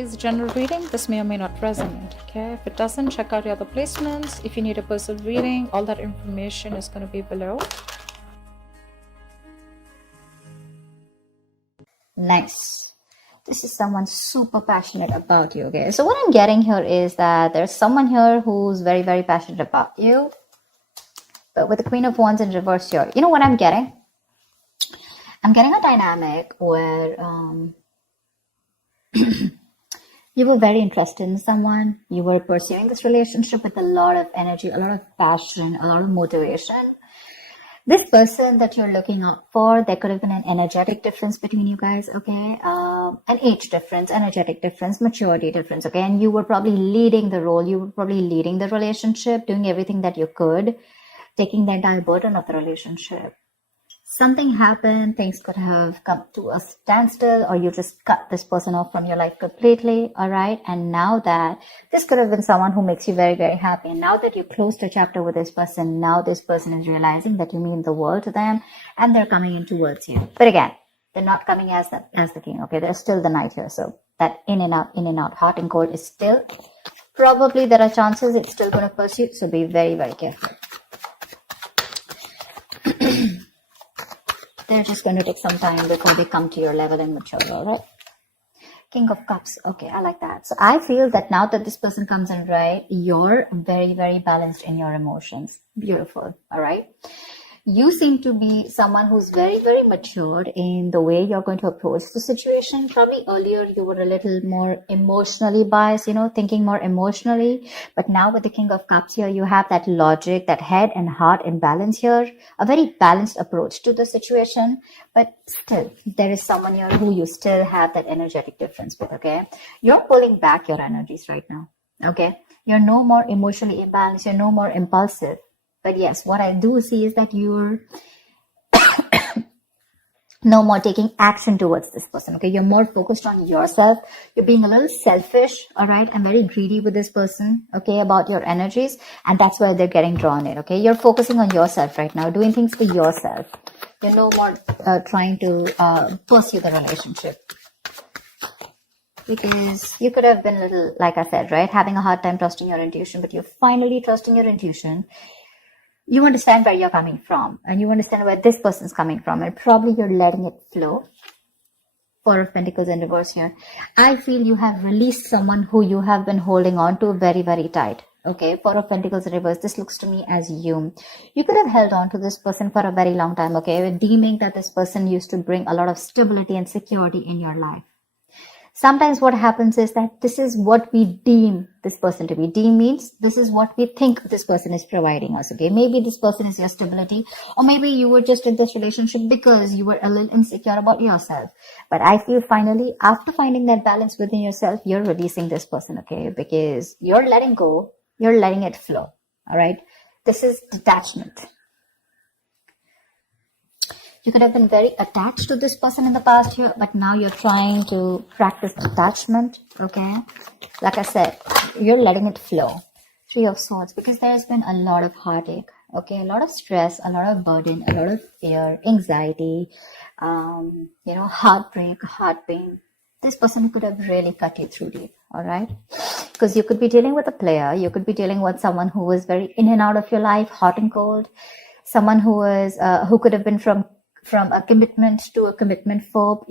is a general reading. This may or may not resonate. Okay, if it doesn't, check out your other placements. If you need a personal reading, all that information is going to be below. Nice. This is someone super passionate about you. Okay, so what I'm getting here is that there's someone here who's very, very passionate about you. But with the Queen of Wands in reverse here, you know what I'm getting? I'm getting a dynamic where you were very interested in someone. You were pursuing this relationship with a lot of energy, a lot of passion, a lot of motivation. This person that you're looking out for, there could have been an energetic difference between you guys, okay? An age difference, energetic difference, maturity difference, okay? And you were probably leading the role. You were probably leading the relationship, doing everything that you could, taking the entire burden of the relationship. Something happened, things could have come to a standstill, or you just cut this person off from your life completely, all right? And now that this could have been someone who makes you very, very happy. And now that you closed a chapter with this person, now this person is realizing that you mean the world to them, and they're coming in towards you. But again, they're not coming as the king, okay? They're still the knight here. So that in and out, hot and cold is still, probably there are chances it's still going to pursue. So be very, very careful. They're just going to take some time before they come to your level and mature, all right? King of Cups. Okay, I like that. So I feel that now that this person comes in, right, you're very, very balanced in your emotions. Beautiful, all right? You seem to be someone who's very, very matured in the way you're going to approach the situation. Probably earlier you were a little more emotionally biased, you know, thinking more emotionally. But now with the King of Cups here, you have that logic, that head and heart in balance here. A very balanced approach to the situation. But still, there is someone here who you still have that energetic difference with, okay? You're pulling back your energies right now, okay? You're no more emotionally imbalanced. You're no more impulsive. But yes, what I do see is that you're no more taking action towards this person, okay? You're more focused on yourself. You're being a little selfish, all right? And very greedy with this person, okay, about your energies. And that's where they're getting drawn in, okay? You're focusing on yourself right now, doing things for yourself. You're no more trying to pursue the relationship. Because you could have been a little, like I said, right? Having a hard time trusting your intuition, but you're finally trusting your intuition. You understand where you're coming from, and you understand where this person's coming from, and probably you're letting it flow. Four of Pentacles in reverse here. I feel you have released someone who you have been holding on to very, very tight. Okay, Four of Pentacles in reverse. This looks to me as you. You could have held on to this person for a very long time, okay, deeming that this person used to bring a lot of stability and security in your life. Sometimes what happens is that this is what we deem this person to be. Deem means this is what we think this person is providing us, okay? Maybe this person is your stability, or maybe you were just in this relationship because you were a little insecure about yourself. But I feel finally, after finding that balance within yourself, you're releasing this person, okay? Because you're letting go, you're letting it flow, all right? This is detachment. You could have been very attached to this person in the past here, but now you're trying to practice detachment, okay? Like I said, you're letting it flow. Three of Swords, because there's been a lot of heartache, okay? A lot of stress, a lot of burden, a lot of fear, anxiety, heartbreak, heart pain. This person could have really cut you through deep, all right? Because you could be dealing with a player. You could be dealing with someone who is very in and out of your life, hot and cold. Someone who could have been from a commitment to a commitment phobe,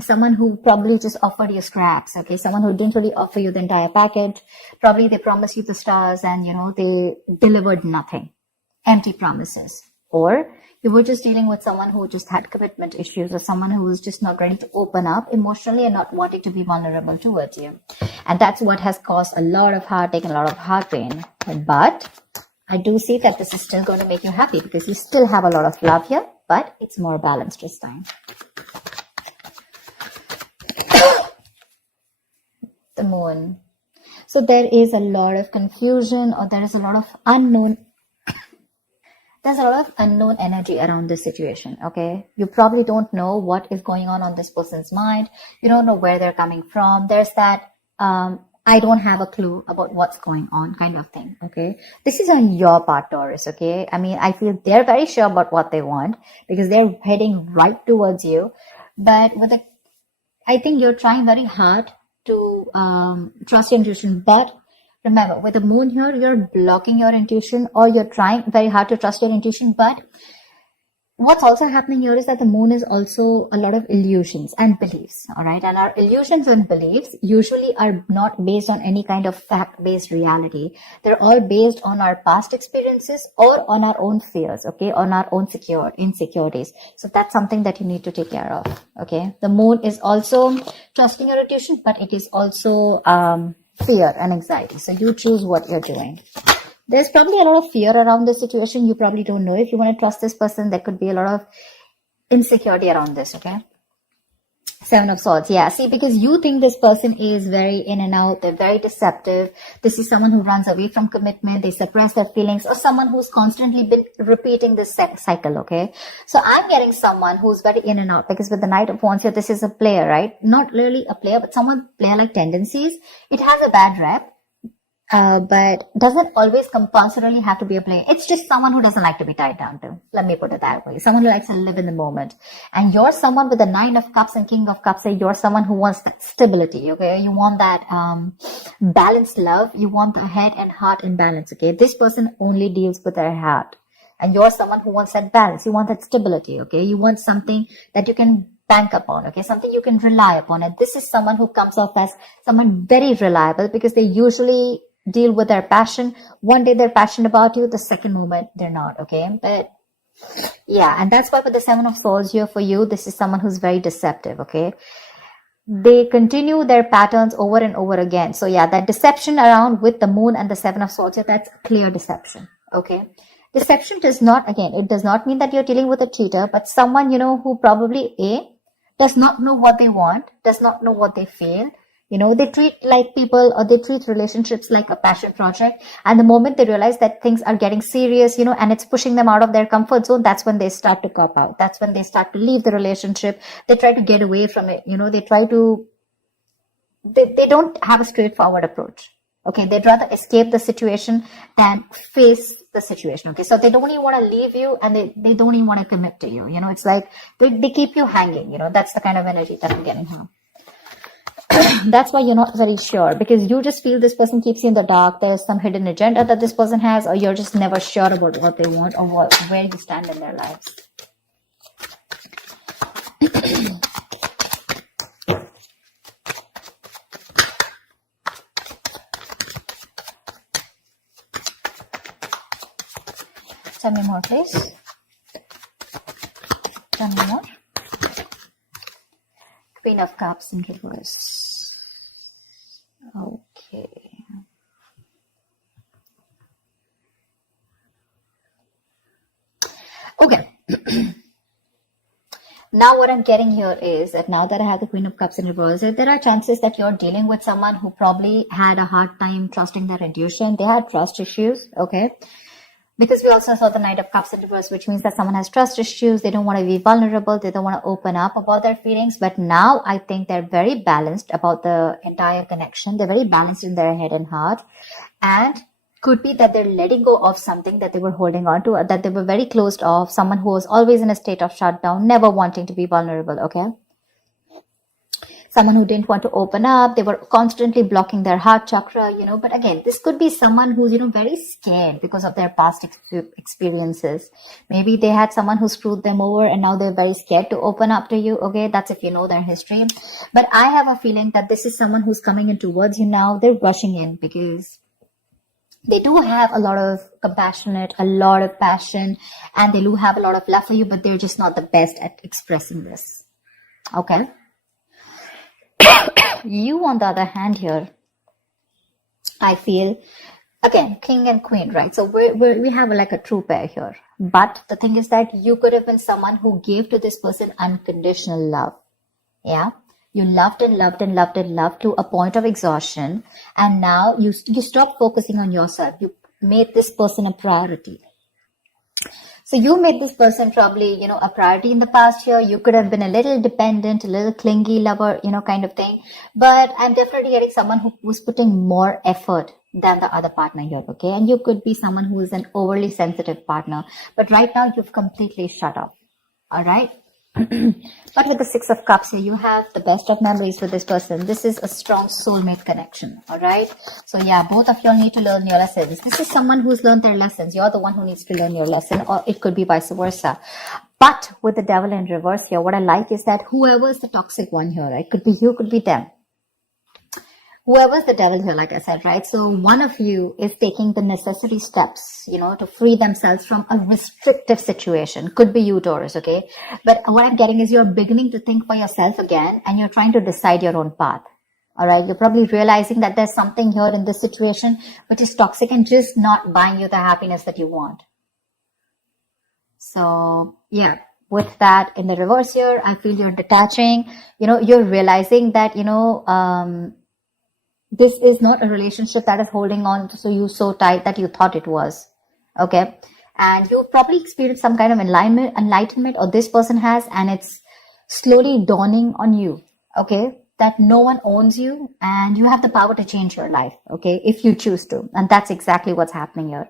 someone who probably just offered you scraps, okay? Someone who didn't really offer you the entire package. Probably they promised you the stars and, they delivered nothing. Empty promises. Or you were just dealing with someone who just had commitment issues, or someone who was just not ready to open up emotionally and not wanting to be vulnerable towards you. And that's what has caused a lot of heartache and a lot of heart pain. But I do see that this is still going to make you happy because you still have a lot of love here, but it's more balanced this time. The Moon. So there is a lot of confusion, or there is a lot of unknown. There's a lot of unknown energy around this situation, okay? You probably don't know what is going on this person's mind. You don't know where they're coming from. There's that, I don't have a clue about what's going on kind of thing, okay? This is on your part, Taurus, okay? I mean, I feel they're very sure about what they want because they're heading right towards you. But I think you're trying very hard to trust your intuition. But remember, with the moon here, you're blocking your intuition, or you're trying very hard to trust your intuition. But what's also happening here is that the moon is also a lot of illusions and beliefs, all right? And our illusions and beliefs usually are not based on any kind of fact-based reality. They're all based on our past experiences or on our own fears, okay? On our own insecurities. So that's something that you need to take care of, okay? The moon is also trusting your intuition, but it is also fear and anxiety. So you choose what you're doing. There's probably a lot of fear around this situation. You probably don't know if you want to trust this person. There could be a lot of insecurity around this, okay? Seven of Swords, yeah. See, because you think this person is very in and out. They're very deceptive. This is someone who runs away from commitment. They suppress their feelings, or someone who's constantly been repeating this cycle, okay? So I'm getting someone who's very in and out, because with the Knight of Wands here, this is a player, right? Not really a player, but someone player-like tendencies. It has a bad rep. But doesn't always compulsorily have to be a player. It's just someone who doesn't like to be tied down to. Let me put it that way. Someone who likes to live in the moment. And you're someone with the Nine of Cups and King of Cups. Say you're someone who wants that stability, okay? You want that balanced love. You want the head and heart in balance, okay? This person only deals with their heart. And you're someone who wants that balance. You want that stability, okay? You want something that you can bank upon, okay? Something you can rely upon. And this is someone who comes off as someone very reliable, because they usually deal with their passion. One day they're passionate about you, the second moment they're not, okay? But yeah, and that's why with the Seven of Swords here for you, this is someone who's very deceptive, okay? They continue their patterns over and over again. So yeah, that deception around with the moon and the Seven of Swords here, that's clear deception, okay? Deception does not, again, it does not mean that you're dealing with a cheater, but someone, you know, who probably does not know what they want, does not know what they feel. You know, they treat like people, or they treat relationships like a passion project. And the moment they realize that things are getting serious, you know, and it's pushing them out of their comfort zone, that's when they start to cop out. That's when they start to leave the relationship. They try to get away from it. You know, they don't have a straightforward approach. Okay. They'd rather escape the situation than face the situation. Okay. So they don't even want to leave you, and they don't even want to commit to you. You know, it's like they keep you hanging. You know, that's the kind of energy that I'm getting here. That's why you're not very sure, because you just feel this person keeps you in the dark. There's some hidden agenda that this person has, or you're just never sure about what they want, or where you stand in their lives. Tell me more, please. Tell me more. Queen of Cups in reverse. Okay. Okay. Now what I'm getting here is that now that I have the Queen of Cups in reverse, there are chances that you're dealing with someone who probably had a hard time trusting their intuition. They had trust issues, okay? Because we also saw the Knight of Cups in reverse, which means that someone has trust issues. They don't want to be vulnerable. They don't want to open up about their feelings. But now I think they're very balanced about the entire connection. They're very balanced in their head and heart. And could be that they're letting go of something that they were holding on to, or that they were very closed off. Someone who was always in a state of shutdown, never wanting to be vulnerable, okay? Someone who didn't want to open up. They were constantly blocking their heart chakra, you know. But again, this could be someone who's, you know, very scared because of their past experiences. Maybe they had someone who screwed them over, and now they're very scared to open up to you. Okay, that's if you know their history. But I have a feeling that this is someone who's coming in towards you now. They're rushing in because they do have a lot of compassionate, a lot of passion, and they do have a lot of love for you, but they're just not the best at expressing this. Okay. You, on the other hand here, I feel, again, king and queen, right? So we have like a true pair here. But the thing is that you could have been someone who gave to this person unconditional love. Yeah. You loved and loved and loved and loved to a point of exhaustion. And now you stop focusing on yourself. You made this person a priority. So you made this person probably, you know, a priority in the past year. You could have been a little dependent, a little clingy lover, you know, kind of thing. But I'm definitely getting someone who's putting more effort than the other partner here, okay? And you could be someone who is an overly sensitive partner. But right now, you've completely shut up, all right? But with the Six of Cups here, you have the best of memories with this person. This is a strong soulmate connection, all right? So yeah, both of y'all need to learn your lessons. This is someone who's learned their lessons. You're the one who needs to learn your lesson, or it could be vice versa. But with the devil in reverse here, what I like is that whoever is the toxic one here, right? Could be you, could be them. Whoever's the devil here, like I said, right? So one of you is taking the necessary steps, to free themselves from a restrictive situation. Could be you, Taurus, okay? But what I'm getting is you're beginning to think for yourself again, and you're trying to decide your own path. All right? You're probably realizing that there's something here in this situation which is toxic and just not buying you the happiness that you want. So, yeah. With that in the reverse here, I feel you're detaching. You're realizing that, this is not a relationship that is holding on to you so tight that you thought it was. Okay. And you've probably experienced some kind of enlightenment, or this person has, and it's slowly dawning on you. Okay. That no one owns you and you have the power to change your life. Okay. If you choose to. And that's exactly what's happening here.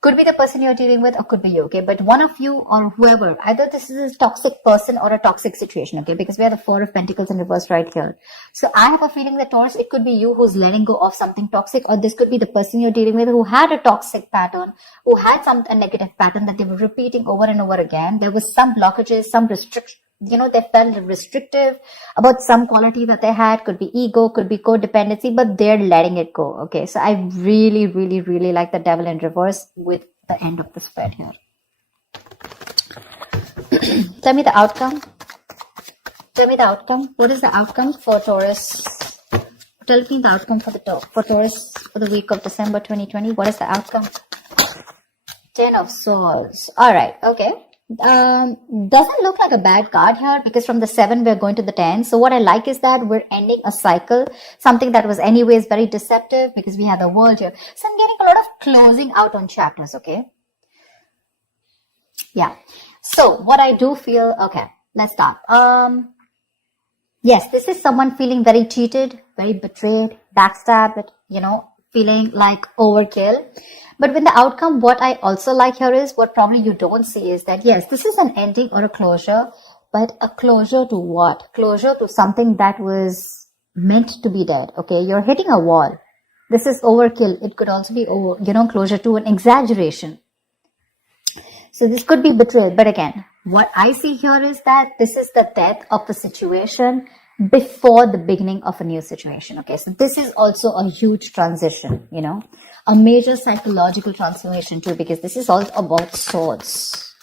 Could be the person you're dealing with, or could be you, okay? But one of you or whoever, either this is a toxic person or a toxic situation, okay? Because we have the Four of Pentacles in reverse right here. So I have a feeling that, Taurus, it could be you who's letting go of something toxic, or this could be the person you're dealing with who had a toxic pattern, who had a negative pattern that they were repeating over and over again. There was some blockages, some restriction. They felt restrictive about some quality that they had. Could be ego, could be codependency, but they're letting it go. Okay. So I really, really, really like the devil in reverse with the end of the spread here. Tell me the outcome. Tell me the outcome. What is the outcome for Taurus? Tell me the outcome for Taurus for the week of December 2020. What is the outcome? 10 of Swords. All right. Okay. Doesn't look like a bad card here, because from the 7 we're going to the 10. So what I like is that we're ending a cycle, something that was anyways very deceptive, because we have the World here. So I'm getting a lot of closing out on chapters. Okay. Yeah. So what I do feel, okay, let's start. Yes, this is someone feeling very cheated, very betrayed, backstabbed, feeling like overkill. But with the outcome, what I also like here is, what probably you don't see is that, yes, this is an ending or a closure, but a closure to what? Closure to something that was meant to be dead. Okay, you're hitting a wall. This is overkill. It could also be, closure to an exaggeration. So this could be betrayal. But again, what I see here is that this is the death of the situation before the beginning of a new situation. Okay, so this is also a huge transition, a major psychological transformation too, because this is all about swords.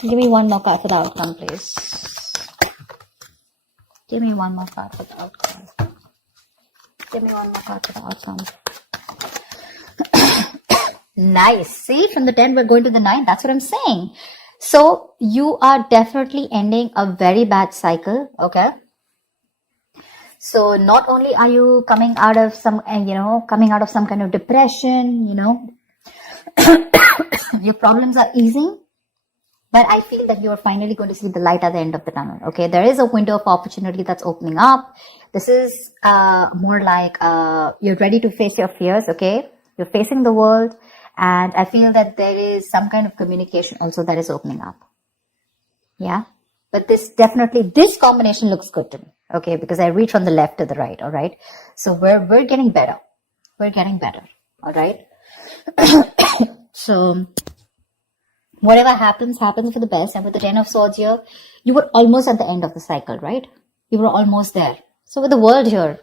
Give me one more card for the outcome, please. Give me one more card for the outcome. Give me one more card for the outcome. Nice. See, from the 10 we're going to the 9. That's what I'm saying. So you are definitely ending a very bad cycle. Okay. So not only are you coming out of some kind of depression, your problems are easing, but I feel that you're finally going to see the light at the end of the tunnel. Okay. There is a window of opportunity that's opening up. This is more like you're ready to face your fears. Okay. You're facing the world. And I feel that there is some kind of communication also that is opening up. Yeah. But this combination looks good to me. Okay. Because I read from the left to the right. All right. So we're getting better. We're getting better. All right. So whatever happens for the best. And with the 10 of Swords here, you were almost at the end of the cycle, right? You were almost there. So with the World here,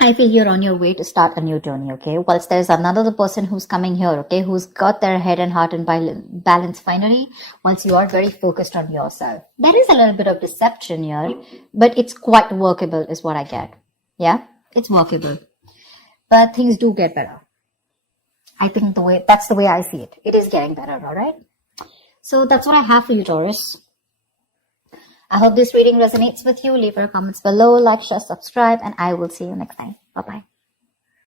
I feel you're on your way to start a new journey, okay? Whilst there's another person who's coming here, okay, who's got their head and heart in balance finally, once you are very focused on yourself. There is a little bit of deception here, but it's quite workable is what I get. Yeah, it's workable. But things do get better. I think that's the way I see it. It is getting better, all right? So that's what I have for you, Taurus. I hope this reading resonates with you. Leave your comments below, like, share, subscribe, and I will see you next time. Bye-bye.